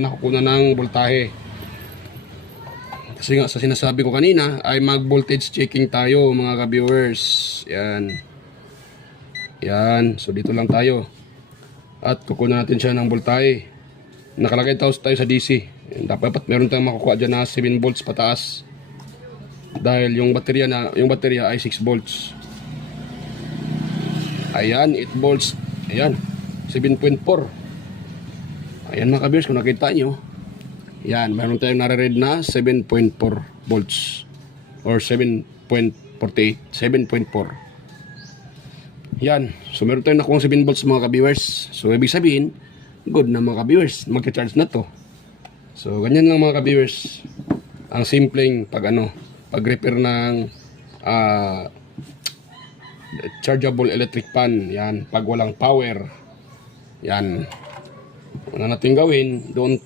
Nakukuha ng voltahe. Kasi nga sa sinasabi ko kanina ay mag voltage checking tayo mga ka-viewers. Yan. Yan. So dito lang tayo. At kukuha natin siya ng voltahe. Nakalagay tayo sa DC. Yan. Dapat meron tayong makukuha dyan na 7 volts pataas. Dahil yung baterya ay 6 volts. Ayan, 8 volts. Ayan, 7.4. Ayan mga ka-viewers, kung nakita nyo. Yan, meron tayong nare-read na 7.4 volts. Or 7.48. 7.4. Yan, so meron tayong nakuha 7 volts mga ka-viewers. So ibig sabihin, good na mga ka-viewers. Magka-charge na to. So ganyan lang mga ka-viewers. Ang simpleng pag-repair ng chargeable electric fan. Yan, pag walang power. Yan. Ano natin gawin? Doon